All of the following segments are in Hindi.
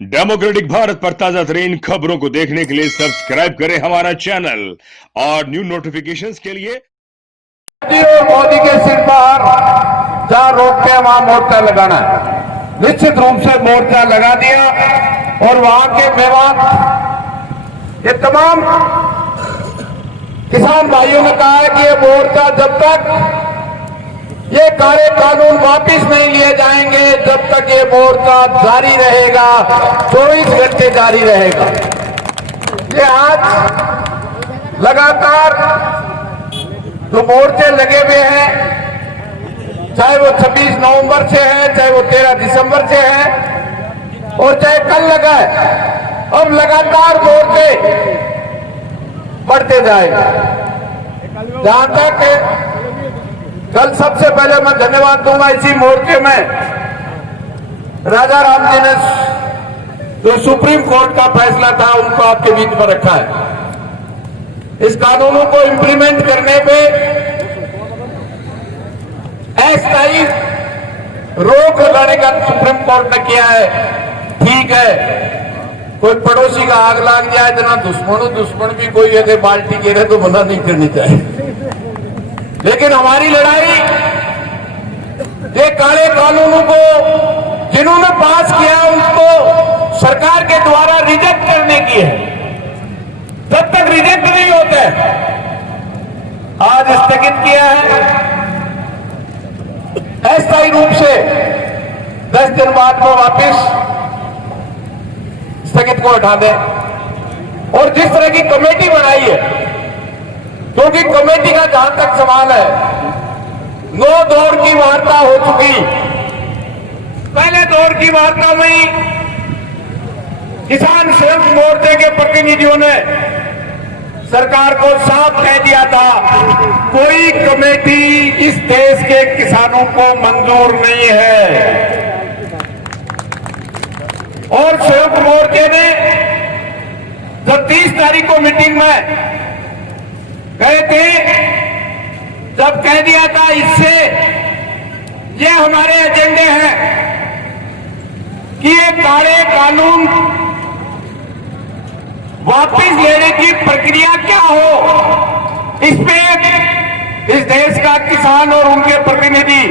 डेमोक्रेटिक भारत पर ताजा तरीन खबरों को देखने के लिए सब्सक्राइब करें हमारा चैनल और न्यू नोटिफिकेशंस के लिए मोदी के सिर पर जहां रोक के वहां मोर्चा लगाना है। निश्चित रूप से मोर्चा लगा दिया और वहां के मेवात ये तमाम किसान भाइयों ने कहा है कि ये मोर्चा जब तक ये काले कानून वापस नहीं लिए जाएंगे जब तक ये मोर्चा जारी रहेगा, 24 घंटे जारी रहेगा। ये आज लगातार जो मोर्चे लगे हुए हैं, चाहे वो 26 नवंबर से है, चाहे वो 13 दिसंबर से है और चाहे कल लगा है, अब लगातार मोर्चे बढ़ते जाएंगे। जहां तक कल सबसे पहले मैं धन्यवाद दूंगा इसी मोर्चे में राजा राम जी ने जो सुप्रीम कोर्ट का फैसला था उनको आपके बीच में रखा है। इस कानूनों को इंप्लीमेंट करने पे अस्थायी रोक लगाने का सुप्रीम कोर्ट ने किया है। ठीक है, कोई पड़ोसी का आग लग जाए इतना दुश्मन भी कोई यदि बाल्टी गिरे तो मना नहीं करनी चाहिए, लेकिन हमारी लड़ाई ये काले कानूनों को जिन्होंने पास किया उनको सरकार के द्वारा रिजेक्ट करने की है। जब तक रिजेक्ट नहीं होते आज स्थगित किया है, अस्थायी रूप से 10 दिन बाद में वापस स्थगित को हटा दें। और जिस तरह की कमेटी बनाई है, क्योंकि कमेटी का जहां तक सवाल है, 9 दौर की वार्ता हो चुकी। पहले दौर की वार्ता में ही किसान संयुक्त मोर्चे के प्रतिनिधियों ने सरकार को साफ कह दिया था, कोई कमेटी इस देश के किसानों को मंजूर नहीं है। और संयुक्त मोर्चे ने जब 30 तारीख को मीटिंग में गए थे, जब कह दिया था इससे ये हमारे एजेंडे हैं कि ये काले कानून वापस लेने की प्रक्रिया क्या हो, इस पे इस देश का किसान और उनके प्रतिनिधि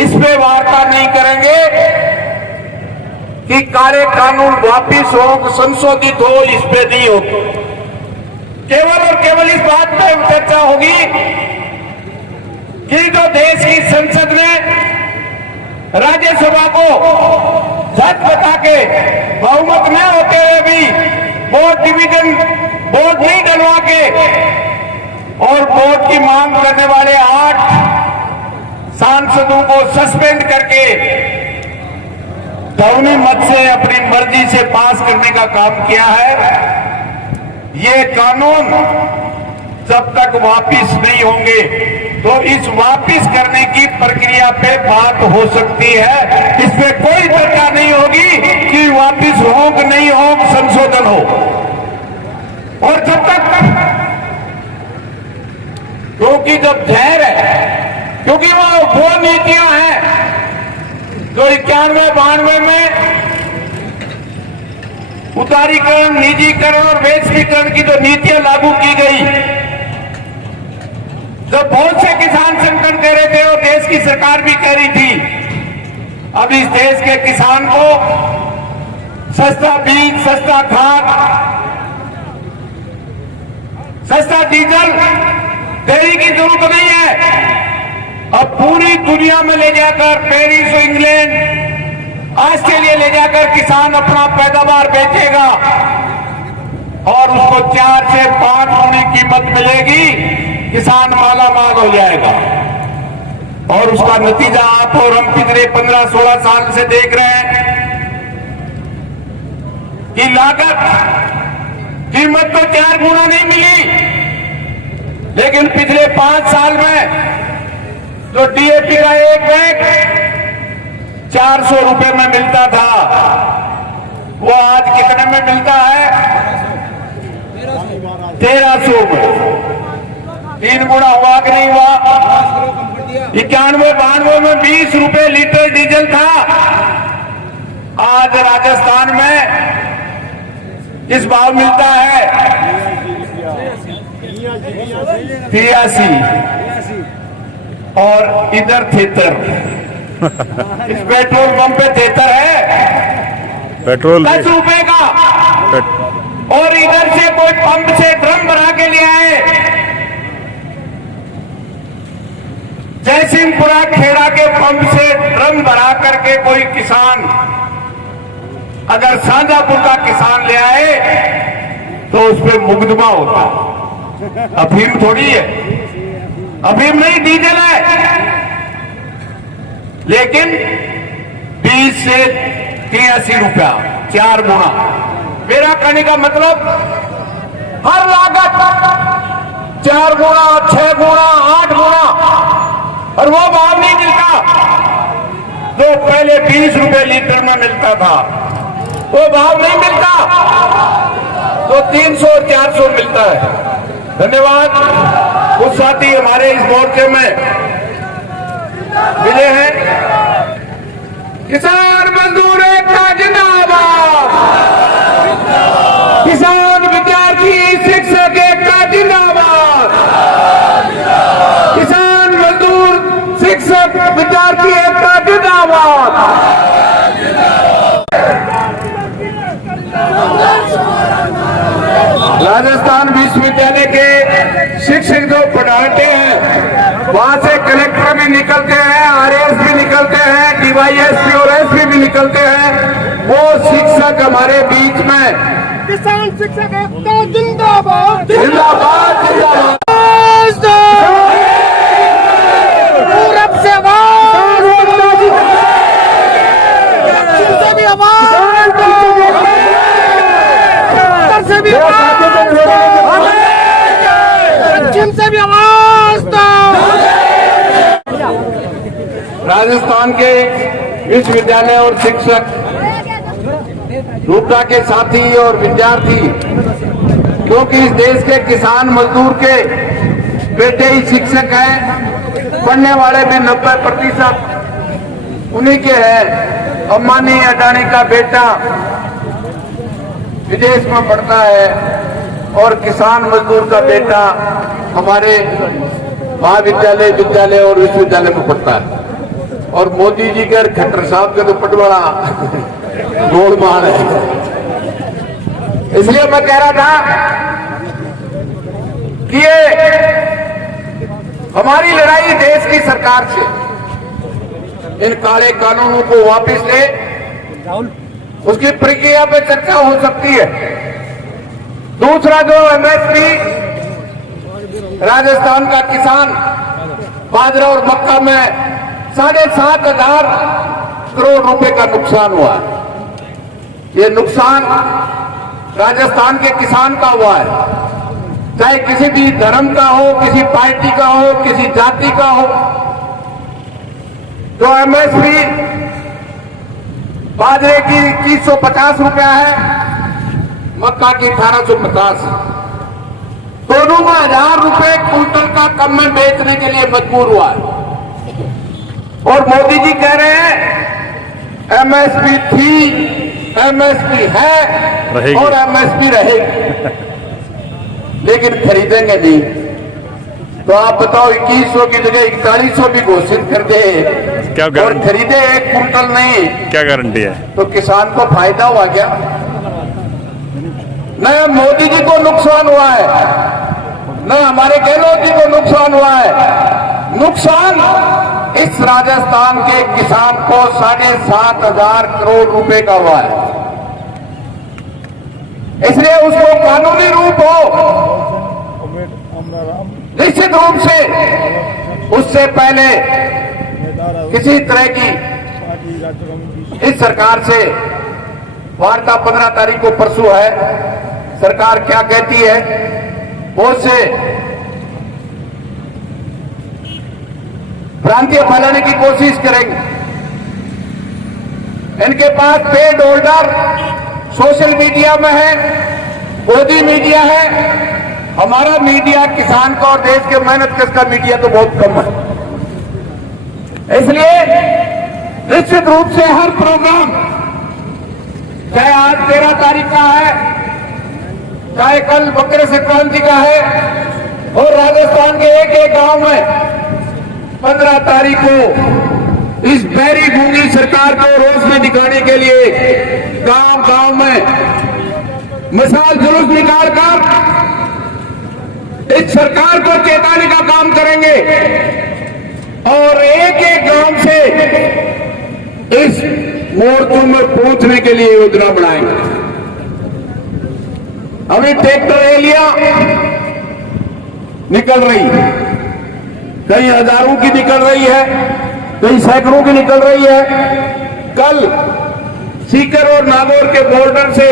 इस पे वार्ता नहीं करेंगे कि काले कानून वापस हो, संशोधित हो, इस पे नहीं हो। केवल और केवल इस बात पर चर्चा होगी कि जो देश की संसद ने राज्यसभा को झट बता के बहुमत न होते हुए भी वोट नहीं डलवा के और वोट की मांग करने वाले 8 सांसदों को सस्पेंड करके ध्वनि मत से अपनी मर्जी से पास करने का काम किया है। ये कानून जब तक वापिस नहीं होंगे तो इस वापिस करने की प्रक्रिया पे बात हो सकती है। इस पे कोई चर्चा नहीं होगी कि वापिस हो कि नहीं हो, संशोधन हो। और जब तक क्योंकि जब जहर है, क्योंकि वो नीतियां हैं जो 91-92 में उदारीकरण, निजीकरण और वैश्वीकरण की जो नीतियां लागू की गई, जब बहुत से किसान संगठन कह रहे थे और देश की सरकार भी कह रही थी, अब इस देश के किसान को सस्ता बीज, सस्ता खाद, सस्ता डीजल देने की जरूरत नहीं है। अब पूरी दुनिया में ले जाकर, पेरिस, इंग्लैंड, ऑस्ट्रेलिया ले जाकर किसान अपना पैदावार बेचेगा और उसको 4 से 5 गुनी कीमत मिलेगी, किसान माला माल हो जाएगा। और उसका नतीजा आप और हम पिछले 15-16 साल से देख रहे हैं कि लागत, कीमत तो 4 गुना नहीं मिली, लेकिन पिछले 5 साल में जो डीएपी का एक बैग 400 रुपए में मिलता था, वो आज कितने में मिलता है? 1300 में। 3 गुना हुआ कि नहीं हुआ? 91-92 में 20 रुपए लीटर डीजल था, आज राजस्थान में किस भाव मिलता है? 83 और इधर 73। इस पेट्रोल पंप पे 73 है, पेट्रोल 10 रुपए का। और इधर से कोई पंप से ड्रम भरा के ले आए। जयसिंहपुरा खेड़ा के पंप से ड्रम भरा करके कोई किसान अगर शाहजहांपुर का किसान ले आए तो उस पर मुकदमा होता है। अफीम थोड़ी है, अफीम नहीं डीजल है। लेकिन 20 से 83 रुपया, 4 गुना। मेरा कहने का मतलब हर लागत 4 गुना, 6 गुना, 8 गुना, और वो भाव नहीं मिलता जो पहले 20 रुपए लीटर में मिलता था। वो भाव नहीं मिलता तो 300 और 400 मिलता है। धन्यवाद। कुछ साथी हमारे इस मोर्चे में मिले हैं। किसान मजदूर एकता जिंदाबाद, किसान विद्यार्थी शिक्षक एकता जिंदाबाद, किसान मजदूर शिक्षक विद्यार्थी एकता जिंदाबाद। राजस्थान विश्वविद्यालय के शिक्षक जो पढ़ाते हैं वहां से कलेक्टर भी निकलते हैं, आरएएस भी निकलते हैं, डीवाईएसपी और एसपी भी निकलते हैं। वो शिक्षक हमारे बीच में किसान शिक्षक एकता जिंदाबाद जिंदाबाद जिंदाबाद। पूरब से आवाज, पश्चिम से भी आवाज, उत्तर से भी आवाज, पश्चिम से भी आवाज। राजस्थान के विश्वविद्यालय और शिक्षक रूपता के साथी और विद्यार्थी, क्योंकि इस देश के किसान मजदूर के बेटे ही शिक्षक हैं, पढ़ने वाले भी 90% उन्हीं के हैं। अंबानी अडानी का बेटा विदेश में पढ़ता है और किसान मजदूर का बेटा हमारे महाविद्यालय, विद्यालय और विश्वविद्यालय में पढ़ता है। और मोदी जी के खट्टर साहब का तो पटवाड़ा गोलमाल है। इसलिए मैं कह रहा था कि ये हमारी लड़ाई देश की सरकार से इन काले कानूनों को वापस ले, उसकी प्रक्रिया पे चर्चा हो सकती है। दूसरा जो एमएसपी राजस्थान का किसान बाजरा और मक्का में 7,500 करोड़ रुपए का नुकसान हुआ है। ये नुकसान राजस्थान के किसान का हुआ है, चाहे किसी भी धर्म का हो, किसी पार्टी का हो, किसी जाति का हो। जो एमएसपी बाजरे की 350 रुपया है, मक्का की 1850, दोनों में 1000 रुपए क्विंटल का कम में बेचने के लिए मजबूर हुआ है। और मोदी जी कह रहे हैं एमएसपी थी, एमएसपी है और एमएसपी रहेगी, लेकिन खरीदेंगे नहीं। तो आप बताओ 2100 की जगह 4100 भी घोषित कर दे क्या और खरीदे 1 कुंटल नहीं, क्या गारंटी है? तो किसान को फायदा हुआ क्या? न मोदी जी को नुकसान हुआ है, न हमारे गहलोत जी को नुकसान हुआ है। नुकसान इस राजस्थान के किसान को 7,500 करोड़ रुपए का हुआ है। इसलिए उसको कानूनी रूप हो, निश्चित रूप से उससे पहले किसी तरह की इस सरकार से वार्ता 15 तारीख को परसों है। सरकार क्या कहती है वो से भ्रांतियां फैलाने की कोशिश करेंगे। इनके पास पेड होल्डर सोशल मीडिया में है, मोदी मीडिया है। हमारा मीडिया किसान का और देश के मेहनत कश का मीडिया तो बहुत कम है। इसलिए निश्चित रूप से हर प्रोग्राम चाहे आज 13 तारीख का है, चाहे कल मकर संक्रांति का है, और राजस्थान के एक एक गांव में 15 तारीख को इस बैरी गूंगी सरकार को रोशनी दिखाने के लिए गांव गांव में मशाल जुलूस निकालकर इस सरकार को चेताने का काम करेंगे और एक एक गांव से इस मोर्चों में पहुंचने के लिए योजना बनाएंगे। अभी ट्रैक्टर रैलियां निकल रही है, कई हजारों की निकल रही है, कई सैकड़ों की निकल रही है। कल सीकर और नागौर के बॉर्डर से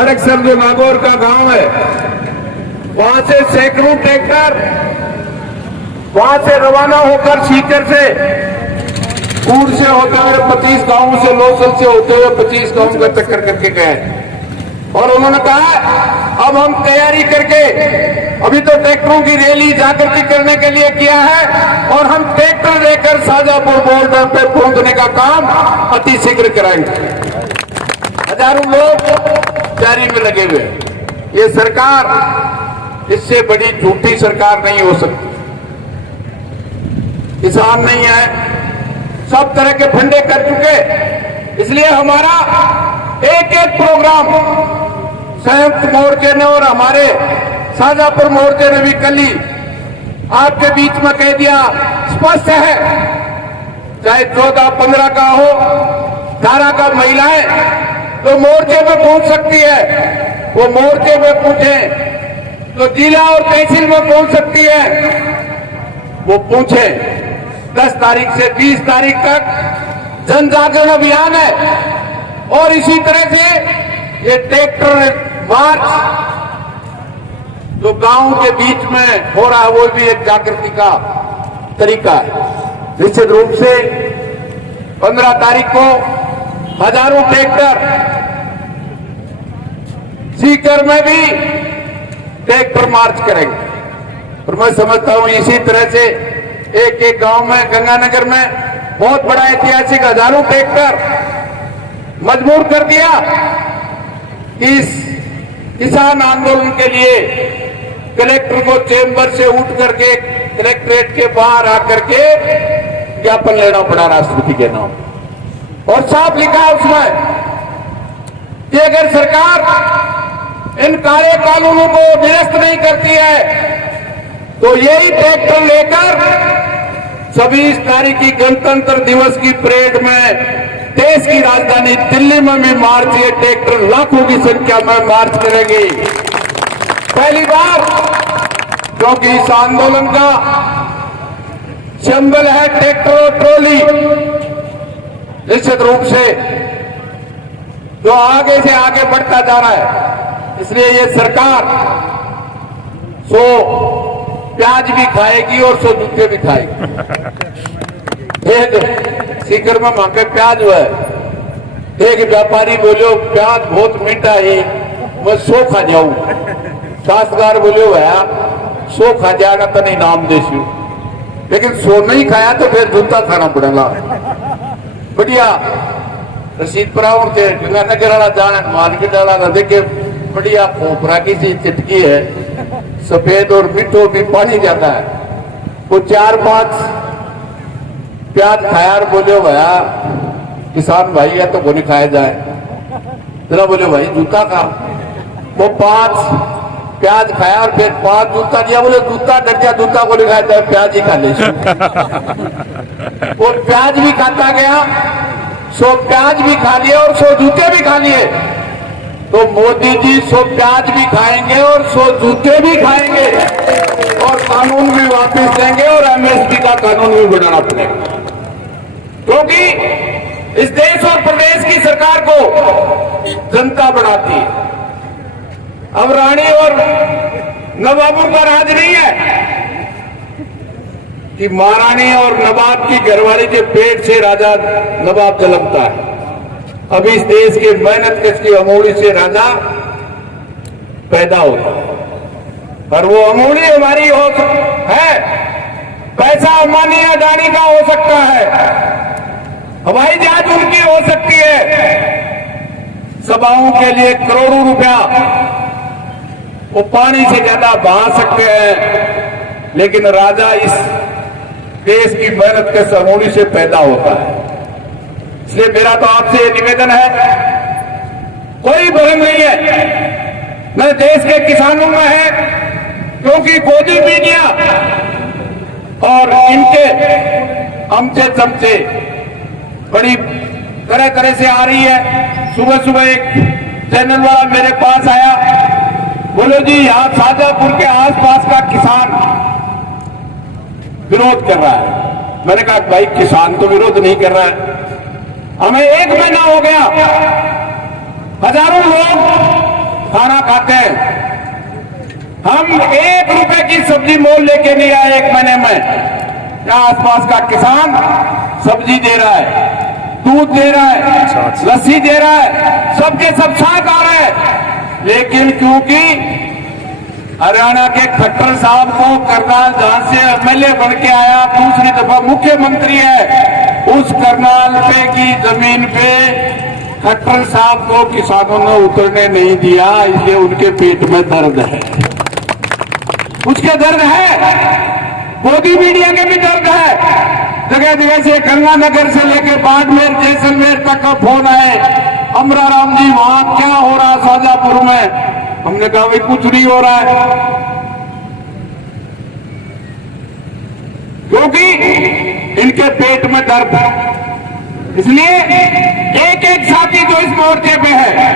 अरक्सर जो नागौर का गांव है, वहां से सैकड़ों ट्रैक्टर वहां से रवाना होकर सीकर से कूड़ से होते हुए 25 गांवों से लोसल से होते हुए 25 गांवों का चक्कर करके गए और उन्होंने कहा अब हम तैयारी करके अभी तो ट्रैक्टरों की रैली जागृति करने के लिए किया है और हम ट्रैक्टर लेकर शाजापुर बॉर्डर पे पहुंचने का काम अति शीघ्र कराएंगे। हजारों लोग तैयारी में लगे हुए। ये सरकार, इससे बड़ी झूठी सरकार नहीं हो सकती। किसान नहीं है, सब तरह के फंडे कर चुके, इसलिए हमारा एक एक प्रोग्राम संयुक्त मोर्चे ने और हमारे शाजापुर मोर्चे ने भी कल ही आपके बीच में कह दिया, स्पष्ट है, चाहे 14-15 का हो, 18 का महिलाएं तो मोर्चे में पहुंच सकती है, वो मोर्चे में पहुंचे, तो जिला और तहसील में पहुंच सकती है, वो पहुंचे। 10 तारीख से 20 तारीख तक जन जागरण अभियान है और इसी तरह से ये ट्रैक्टर मार्च जो गांव के बीच में हो रहा है वो भी एक जागृति का तरीका है। निश्चित रूप से 15 तारीख को हजारों ट्रैक्टर, सीकर में भी ट्रैक्टर मार्च करेंगे और मैं समझता हूं इसी तरह से एक एक गांव में, गंगानगर में बहुत बड़ा ऐतिहासिक हजारों ट्रैक्टर मजबूर कर दिया कि इस किसान आंदोलन के लिए कलेक्टर को चेंबर से उठ करके कलेक्ट्रेट के बाहर आकर के ज्ञापन लेना पड़ा राष्ट्रपति के नाम, और साफ लिखा उसमें कि अगर सरकार इन कार्य कानूनों को निरस्त नहीं करती है तो यही ट्रैक्टर लेकर 26 तारीख की गणतंत्र दिवस की परेड में देश की राजधानी दिल्ली में भी मार्च, ये ट्रैक्टर लाखों की संख्या में मार्च करेगी। पहली बार, क्योंकि इस आंदोलन का सिंबल है ट्रैक्टर और ट्रॉली। निश्चित रूप से जो आगे से आगे बढ़ता जा रहा है, इसलिए ये सरकार 100 प्याज भी खाएगी और 100 जूते भी खाएगी। एक सीकर में मांगे प्याज हुआ है, एक व्यापारी बोलो प्याज बहुत मीठा है, मैं 100 खा जाऊं। शास्त्रकार बोले भैया 100 खा जाएगा तो नहीं नाम देसी, लेकिन 100 नहीं खाया तो फिर जूता खाना पड़ेगा। बढ़िया रसीद पराउन के गंगानगर वाला जान मार्केट वाला देखे, बढ़िया खोपरा की सी चिटकी है, सफेद और मिठो भी पानी जाता है। वो 4-5 प्याज खाया और बोले भैया किसान भाई है तो वो नहीं खाया जाए, जरा बोले भाई जूता खा। वो 5 प्याज खाया और फिर 5 जूता दिया, बोले जूता डर गया, जूता को नहीं खाया जाए, प्याज ही खा ले। वो प्याज भी खाता गया, 100 प्याज भी खा लिए और 100 जूते भी खा लिए। तो मोदी जी 100 प्याज भी खाएंगे और 100 जूते भी खाएंगे और कानून भी वापस देंगे और एमएसपी का कानून भी बनाना पड़ेगा, क्योंकि इस देश और प्रदेश की सरकार को जनता बनाती है। अब रानी और नवाबों का राज नहीं है कि महारानी और नवाब की घरवाली के पेट से राजा नवाब जन्मता है। अब इस देश के मेहनत कश की अमूली से राजा पैदा होता है, पर वो अमूली हमारी है, पैसा अंबानी अडानी का हो सकता है, हवाई जहाज उनकी हो सकती है, सभाओं के लिए करोड़ों रुपया वो पानी से ज्यादा बहा सकते हैं, लेकिन राजा इस देश की मेहनत के समूली से पैदा होता है। इसलिए मेरा तो आपसे निवेदन है, कोई भ्रम नहीं है, न देश के किसानों में है, क्योंकि गोदी मीडिया और इनके अमचे चमचे बड़ी तरह तरह से आ रही है। सुबह सुबह एक चैनल वाला मेरे पास आया, बोले जी यहां शाजापुर के आसपास का किसान विरोध कर रहा है। मैंने कहा भाई किसान तो विरोध नहीं कर रहा है, हमें 1 महीना हो गया, हजारों लोग खाना खाते हैं, हम 1 रुपए की सब्जी मोल लेके नहीं आए 1 महीने में। क्या आसपास का किसान सब्जी दे रहा है, दूध दे रहा है, लस्सी दे रहा है, सबके सब साथ आ रहे हैं, लेकिन क्योंकि हरियाणा के खट्टर साहब को करनाल जहां से एमएलए बन के आया, दूसरी दफा मुख्यमंत्री है, उस करनाल पे की जमीन पे खट्टर साहब को किसानों ने उतरने नहीं दिया, इसलिए उनके पेट में दर्द है, उसके दर्द है, मोदी मीडिया के भी दर्द है। जगह जगह से गंगानगर से लेकर बाड़मेर जैसलमेर तक का फोन आए, अमरा राम जी वहां क्या हो रहा शाजापुर में। हमने कहा भाई कुछ नहीं हो रहा है, क्योंकि इनके पेट में दर्द है। इसलिए एक एक साथी जो इस मोर्चे पे है,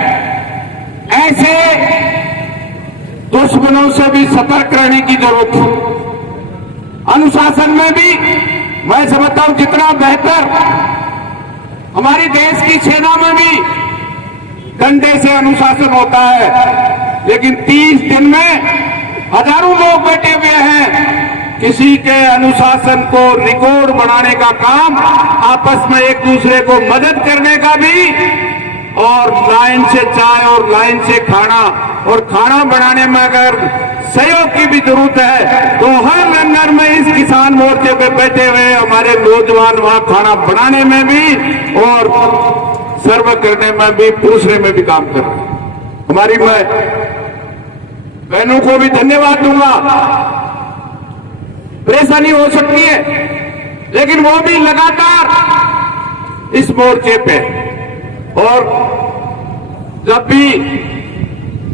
ऐसे दुश्मनों से भी सतर्क रहने की जरूरत है। अनुशासन में भी मैं समझता हूं जितना बेहतर, हमारी देश की सेना में भी डंडे से अनुशासन होता है, लेकिन 30 दिन में हजारों लोग बैठे हुए हैं, किसी के अनुशासन को रिकॉर्ड बनाने का काम, आपस में एक दूसरे को मदद करने का भी, और लाइन से चाय और लाइन से खाना, और खाना बनाने में अगर सहयोग की भी जरूरत है तो हर लंगर में इस किसान मोर्चे पे बैठे हुए हमारे नौजवान वहां खाना बनाने में भी और सर्व करने में भी, परोसने में भी काम कर रहे हैं। हमारी मैं बहनों को भी धन्यवाद दूंगा, परेशानी हो सकती है, लेकिन वो भी लगातार इस मोर्चे पे, और जब भी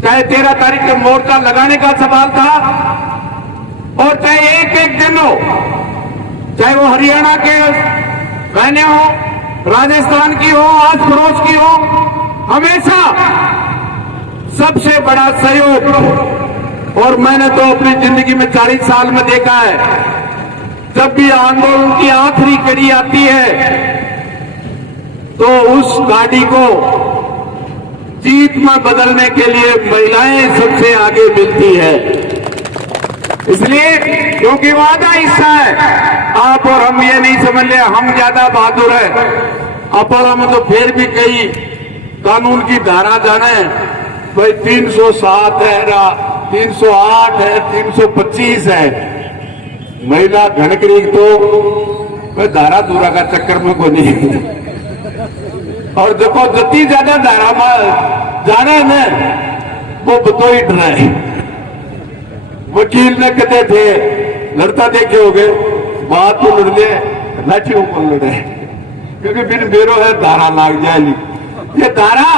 चाहे 13 तारीख को मोर्चा लगाने का सवाल था, और चाहे एक एक दिन हो, चाहे वो हरियाणा के बहनें हो, राजस्थान की हो, आस पड़ोस की हो, हमेशा सबसे बड़ा सहयोग। और मैंने तो अपनी जिंदगी में 40 साल में देखा है, जब भी आंदोलन की आखिरी कड़ी आती है तो उस गाड़ी को जीत में बदलने के लिए महिलाएं सबसे आगे मिलती है। इसलिए क्योंकि वादा हिस्सा है, आप और हम ये नहीं समझ ले हम ज्यादा बहादुर है, अपोलो में तो फिर भी कई कानून की धारा जाने भाई 307 है, 308 है, 325 है, महिला घनकरी तो मैं धारा दूरा का चक्कर में को नहीं। और देखो जितनी ज्यादा धारा में जाना है वो बतोई डराए। वकील ने कहते थे लड़ता देखे हो गए, बात तो लड़ ले लाठी ऊपर लड़े, क्योंकि बिन बेरो है धारा लाग जाएगी। ये धारा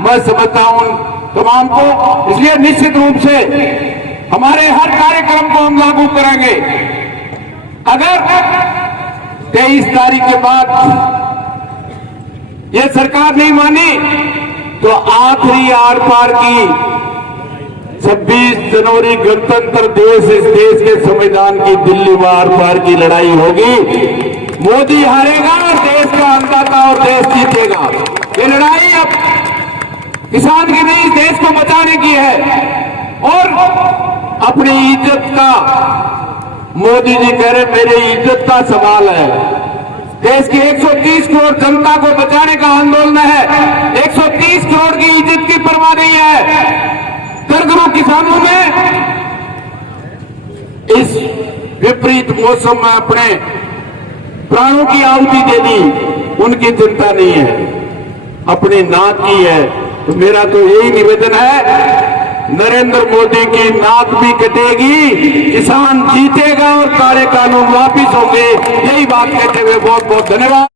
मैं समझता हूं तमाम को, इसलिए निश्चित रूप से हमारे हर कार्यक्रम को हम लागू करेंगे। अगर 23 तारीख के बाद ये सरकार नहीं मानी तो आखिरी आर पार की 26 जनवरी गणतंत्र दिवस इस देश के संविधान की दिल्ली व आर पार की लड़ाई होगी। मोदी हारेगा और देश का अन्नदाता और देश जीतेगा। ये लड़ाई अब किसान की नहीं, देश को बचाने की है। और अपनी इज्जत का, मोदी जी कह रहे मेरे इज्जत का सवाल है। देश की 130 करोड़ जनता को बचाने का आंदोलन है। 130 करोड़ की इज्जत की परवाह नहीं है। दर्जनों किसानों ने इस विपरीत मौसम में अपने प्राणों की आहुति दे दी, उनकी चिंता नहीं है, अपनी नाक की है, तो मेरा तो यही निवेदन है, नरेंद्र मोदी की नाक भी कटेगी, किसान जीतेगा और काले कानून वापिस होंगे। यही बात कहते हुए बहुत बहुत धन्यवाद।